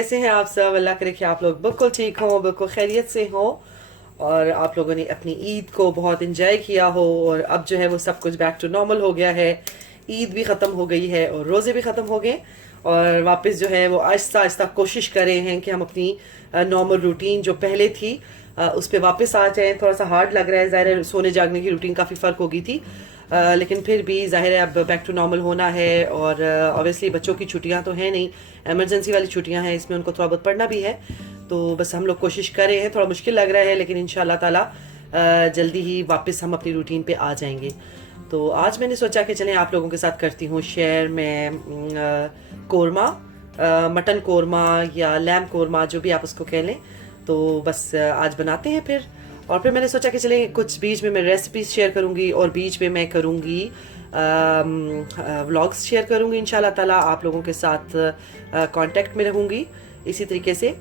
कैसे हैं आप सब। अल्लाह करे कि आप लोग बिल्कुल ठीक हो, बिल्कुल खैरियत से हो और आप लोगों ने अपनी ईद को बहुत इंजॉय किया हो। और अब जो है वो सब कुछ बैक टू नॉर्मल हो गया है। ईद भी ख़त्म हो गई है और रोज़े भी ख़त्म हो गए और वापस जो है वो आहिस्ता आहिस्ता कोशिश कर रहे हैं कि हम अपनी नॉर्मल रूटीन जो पहले थी उस पर वापस आ जाएं। थोड़ा सा हार्ड लग रहा है, ज़ाहिर है सोने जागने की रूटीन काफ़ी फ़र्क हो गई थी, लेकिन फिर भी ज़ाहिर है अब बैक टू नॉर्मल होना है। और ऑब्वियसली बच्चों की छुट्टियां तो हैं नहीं, एमरजेंसी वाली छुट्टियां हैं, इसमें उनको थोड़ा बहुत पढ़ना भी है। तो बस हम लोग कोशिश कर रहे हैं, थोड़ा मुश्किल लग रहा है लेकिन इंशाल्लाह ताला जल्दी ही वापस हम अपनी रूटीन पे आ जाएंगे। तो आज मैंने सोचा कि चलें आप लोगों के साथ करती हूँ शेयर मैं कोरमा, मटन कोरमा या लैम कोरमा, जो भी आप उसको कह लें। तो बस आज बनाते हैं फिर। और फिर मैंने सोचा कि चलें कुछ बीच में मैं रेसिपीज शेयर करूंगी और बीच में मैं करूंगी व्लॉग्स शेयर करूंगी इंशाल्लाह ताला। आप लोगों के साथ कांटेक्ट में रहूंगी इसी तरीके से।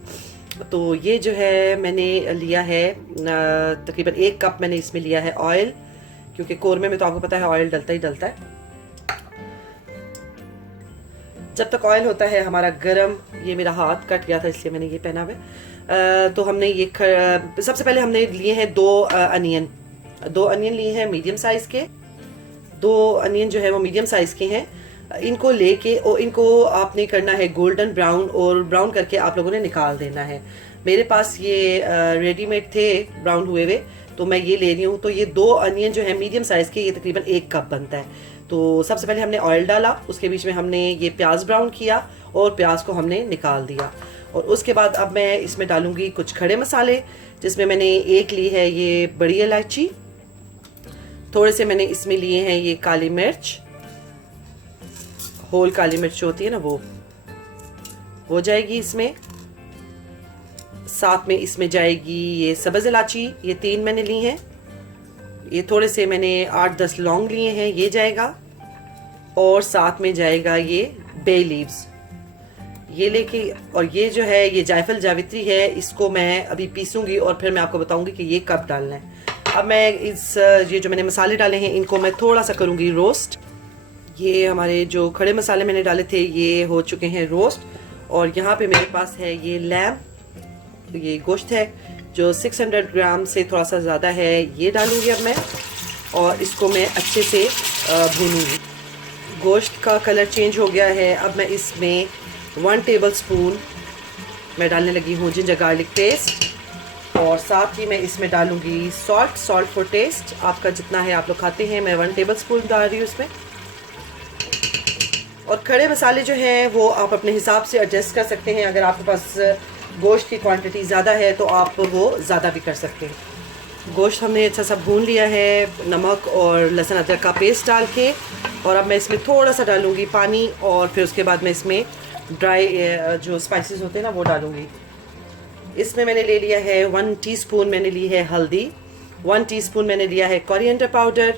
तो ये जो है मैंने लिया है तकरीबन 1 कप मैंने इसमें लिया है ऑयल, क्योंकि कोरमे में तो आपको पता है ऑयल डलता ही डलता है। जब तक ऑयल होता है हमारा गरम, ये मेरा हाथ कट गया था इसलिए मैंने ये पहना हुआ है। तो हमने ये सबसे पहले हमने लिए हैं 2 अनियन लिए हैं मीडियम साइज के। 2 अनियन जो है वो मीडियम साइज के हैं। इनको लेके और इनको आपने करना है गोल्डन ब्राउन, और ब्राउन करके आप लोगों ने निकाल देना है। मेरे पास ये रेडीमेड थे ब्राउन हुए हुए, तो मैं ये ले रही हूँ। तो ये 2 अनियन जो है मीडियम साइज के, ये तकरीबन 1 कप बनता है। तो सबसे पहले हमने ऑयल डाला, उसके बीच में हमने ये प्याज ब्राउन किया और प्याज को हमने निकाल दिया। और उसके बाद अब मैं इसमें डालूंगी कुछ खड़े मसाले, जिसमें मैंने एक ली है ये बड़ी इलायची, थोड़े से मैंने इसमें लिए हैं ये काली मिर्च, होल काली मिर्च होती है ना, वो हो जाएगी इसमें। साथ में इसमें जाएगी ये सब्ज इलायची, ये 3 मैंने ली हैं। ये थोड़े से मैंने 8-10 लौंग लिए हैं, ये जाएगा। और साथ में जाएगा ये बे लीव्स, ये लेके। और ये जो है ये जायफल जावित्री है, इसको मैं अभी पीसूंगी और फिर मैं आपको बताऊंगी कि ये कब डालना है। अब मैं ये जो मैंने मसाले डाले हैं इनको मैं थोड़ा सा करूंगी रोस्ट। ये हमारे जो खड़े मसाले मैंने डाले थे ये हो चुके हैं रोस्ट। और यहाँ पे मेरे पास है ये लैम, ये गोश्त है जो 600 ग्राम से थोड़ा सा ज़्यादा है, ये डालूंगी अब मैं। और इसको मैं अच्छे से भूनूंगी। गोश्त का कलर चेंज हो गया है। अब मैं इसमें 1 टेबल स्पून मैं डालने लगी हूँ जिंजर गार्लिक पेस्ट। और साथ ही मैं इसमें डालूंगी सॉल्ट फॉर टेस्ट, आपका जितना है आप लोग खाते हैं, मैं 1 टेबल स्पून डाल रही हूँ इसमें। और खड़े मसाले जो हैं वो आप अपने हिसाब से एडजस्ट कर सकते हैं। अगर आपके पास गोश्त की क्वांटिटी ज़्यादा है तो आप वो ज़्यादा भी कर सकते हैं। गोश्त हमने अच्छा सा भून लिया है नमक और लहसुन अदरक का पेस्ट डाल के। और अब मैं इसमें थोड़ा सा डालूंगी पानी और फिर उसके बाद मैं इसमें ड्राई जो स्पाइसेस होते हैं ना वो डालूंगी। इसमें मैंने ले लिया है 1 टीस्पून मैंने ली है हल्दी, 1 टीस्पून मैंने लिया है कोरिएंडर पाउडर,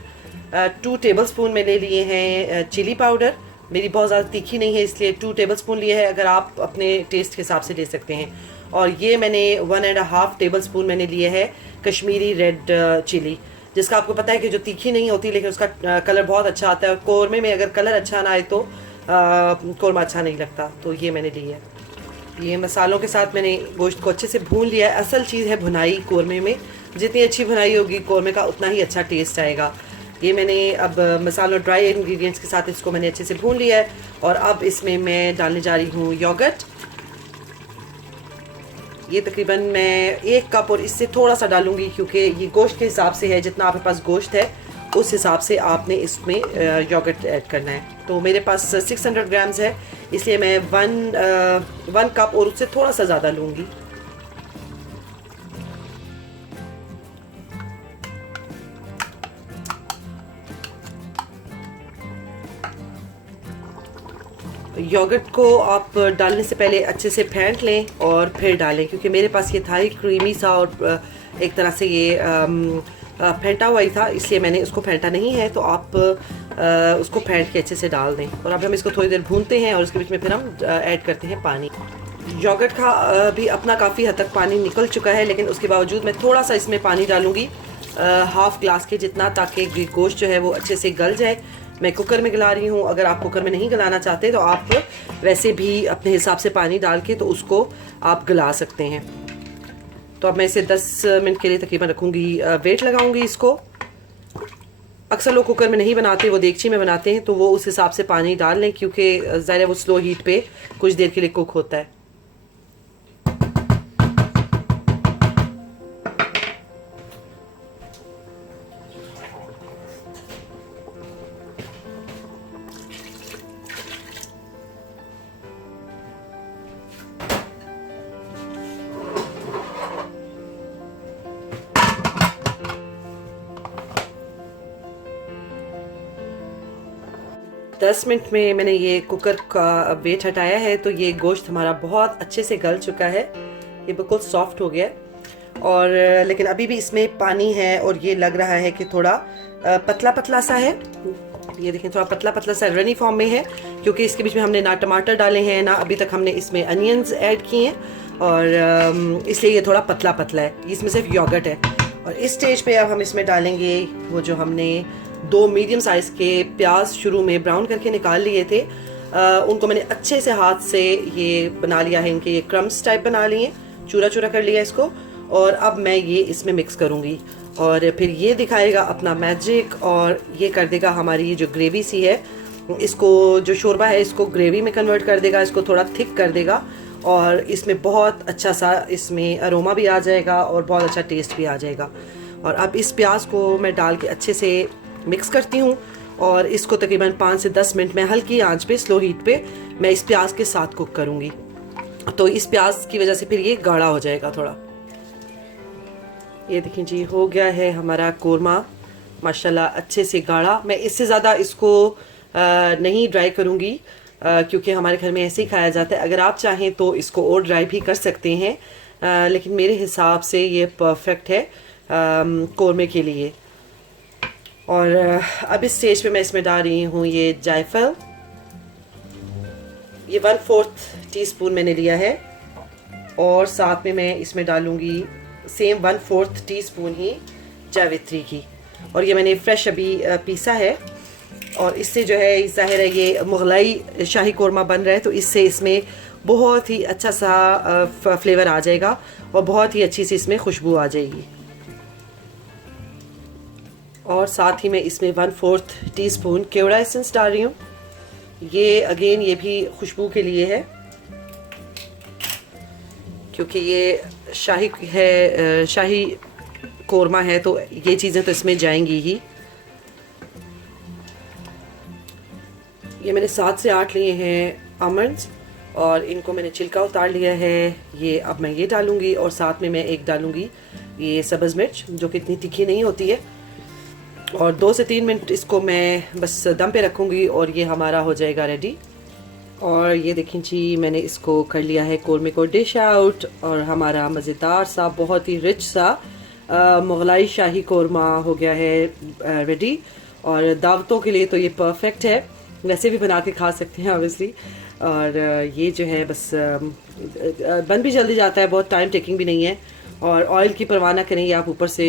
2 टेबल स्पून मैंने लिए हैं चिली पाउडर। मेरी बहुत ज़्यादा तीखी नहीं है इसलिए 2 टेबल स्पून लिए है, अगर आप अपने टेस्ट के हिसाब से ले सकते हैं। और ये मैंने 1.5 टेबल स्पून मैंने लिए है कश्मीरी रेड चिली, जिसका आपको पता है कि जो तीखी नहीं होती लेकिन उसका कलर बहुत अच्छा आता है। और कौरमे में अगर कलर अच्छा ना आए तो कौरमा अच्छा नहीं लगता। तो ये मैंने ली है। ये मसालों के साथ मैंने गोश्त को अच्छे से भून लिया है। असल चीज़ है भुनाई कौरमे में, जितनी अच्छी भुनाई होगी कौरमे का उतना ही अच्छा टेस्ट आएगा। ये मैंने अब मसालों ड्राई इंग्रेडिएंट्स के साथ इसको मैंने अच्छे से भून लिया है। और अब इसमें मैं डालने जा रही हूँ योगर्ट। ये तकरीबन मैं 1 कप और इससे थोड़ा सा डालूंगी, क्योंकि ये गोश्त के हिसाब से है, जितना आपके पास गोश्त है उस हिसाब से आपने इसमें योगर्ट ऐड करना है। तो मेरे पास 600 ग्राम्स है इसलिए मैं 1 कप और उससे थोड़ा सा ज़्यादा लूँगी। योगर्ट को आप डालने से पहले अच्छे से फेंट लें और फिर डालें, क्योंकि मेरे पास ये था ही क्रीमी सा और एक तरह से ये फेंटा हुआ ही था, इसलिए मैंने उसको फेंटा नहीं है। तो आप उसको फेंट के अच्छे से डाल दें। और अब हम इसको थोड़ी देर भूनते हैं और उसके बीच में फिर हम ऐड करते हैं पानी। योगर्ट का भी अपना काफ़ी हद तक पानी निकल चुका है, लेकिन उसके बावजूद मैं थोड़ा सा इसमें पानी डालूँगी, हाफ ग्लास के जितना, ताकि गोश्त जो है वो अच्छे से गल जाए। मैं कुकर में गला रही हूँ। अगर आप कुकर में नहीं गलाना चाहते तो आप वैसे भी अपने हिसाब से पानी डाल के तो उसको आप गला सकते हैं। तो अब मैं इसे 10 मिनट के लिए तकरीबन रखूँगी, वेट लगाऊँगी इसको। अक्सर लोग कुकर में नहीं बनाते, वो देगची में बनाते हैं, तो वो उस हिसाब से पानी डाल लें क्योंकि ज़ाहिर है वो स्लो हीट पे कुछ देर के लिए कुक होता है। 10 मिनट में मैंने ये कुकर का वेट हटाया है, तो ये गोश्त हमारा बहुत अच्छे से गल चुका है, ये बिल्कुल सॉफ्ट हो गया है। और लेकिन अभी भी इसमें पानी है और ये लग रहा है कि थोड़ा पतला पतला सा है। ये देखें थोड़ा पतला पतला सा रनी फॉर्म में है, क्योंकि इसके बीच में हमने ना टमाटर डाले हैं ना अभी तक हमने इसमें अनियंस ऐड किए हैं, और इसलिए ये थोड़ा पतला पतला है। इसमें सिर्फ योगर्ट है। और इस स्टेज पे अब हम इसमें डालेंगे वो जो हमने 2 मीडियम साइज़ के प्याज शुरू में ब्राउन करके निकाल लिए थे, उनको मैंने अच्छे से हाथ से ये बना लिया है, इनके ये क्रम्स टाइप बना लिए, चूरा चूरा कर लिया इसको। और अब मैं ये इसमें मिक्स करूँगी और फिर ये दिखाएगा अपना मैजिक, और ये कर देगा हमारी ये जो ग्रेवी सी है, इसको जो शोरबा है इसको ग्रेवी में कन्वर्ट कर देगा, इसको थोड़ा थिक कर देगा, और इसमें बहुत अच्छा सा इसमें अरोमा भी आ जाएगा और बहुत अच्छा टेस्ट भी आ जाएगा। और अब इस प्याज को मैं डाल के अच्छे से मिक्स करती हूँ, और इसको तकरीबन 5 से 10 मिनट में हल्की आंच पे, स्लो हीट पे मैं इस प्याज के साथ कुक करूँगी। तो इस प्याज की वजह से फिर ये गाढ़ा हो जाएगा थोड़ा। ये देखिए जी, हो गया है हमारा कोरमा माशाल्लाह अच्छे से गाढ़ा। मैं इससे ज़्यादा इसको नहीं ड्राई करूँगी, क्योंकि हमारे घर में ऐसे ही खाया जाता है। अगर आप चाहें तो इसको और ड्राई भी कर सकते हैं, लेकिन मेरे हिसाब से ये परफेक्ट है कोरमे के लिए। और अब इस स्टेज पे मैं इसमें डाल रही हूँ ये जायफल, ये 1/4 टीस्पून मैंने लिया है, और साथ में मैं इसमें डालूँगी सेम 1/4 टीस्पून ही जावित्री की, और ये मैंने फ्रेश अभी पीसा है। और इससे जो है ज़ाहिर है ये मुगलाई शाही कोरमा बन रहा है, तो इससे इसमें बहुत ही अच्छा सा फ्लेवर आ जाएगा और बहुत ही अच्छी सी इसमें खुशबू आ जाएगी। और साथ ही मैं इसमें 1/4 टीस्पून केवड़ा एसेंस डाल रही हूँ। ये अगेन ये भी खुशबू के लिए है, क्योंकि ये शाही है, शाही कोरमा है, तो ये चीज़ें तो इसमें जाएंगी ही। ये मैंने 7 से 8 लिए हैं आमंड्स, और इनको मैंने छिलका उतार लिया है। ये अब मैं ये डालूँगी, और साथ में मैं एक डालूँगी ये सब्ज़ मिर्च, जो कि इतनी तीखी नहीं होती है। और 2 से 3 मिनट इसको मैं बस दम पे रखूँगी, और ये हमारा हो जाएगा रेडी। और ये देखें जी, मैंने इसको कर लिया है कोरमे को डिश आउट, और हमारा मज़ेदार सा बहुत ही रिच सा मुगलाई शाही कोरमा हो गया है रेडी। और दावतों के लिए तो ये परफेक्ट है, वैसे भी बना के खा सकते हैं ऑब्वियसली। और ये जो है बस बन भी जल्दी जाता है, बहुत टाइम टेकिंग भी नहीं है, और ऑयल की परवाह ना करें। ये आप ऊपर से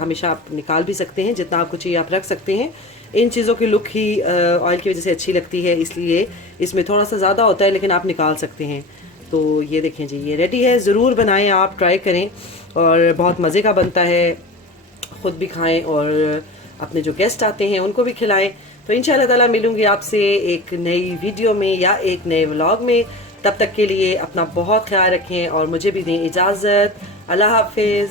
हमेशा आप निकाल भी सकते हैं, जितना आपको चाहिए आप रख सकते हैं। इन चीज़ों की लुक ही ऑयल की वजह से अच्छी लगती है, इसलिए इसमें थोड़ा सा ज़्यादा होता है, लेकिन आप निकाल सकते हैं। तो ये देखें जी, ये रेडी है। ज़रूर बनाएं, आप ट्राई करें, और बहुत मज़े का बनता है। ख़ुद भी खाएं और अपने जो गेस्ट आते हैं उनको भी खिलाएं। तो इंशाल्लाह ताला मिलूँगी आपसे एक नई वीडियो में या एक नए व्लॉग में। तब तक के लिए अपना बहुत ख्याल रखें और मुझे भी दें इजाज़त। अल्लाह हाफिज़।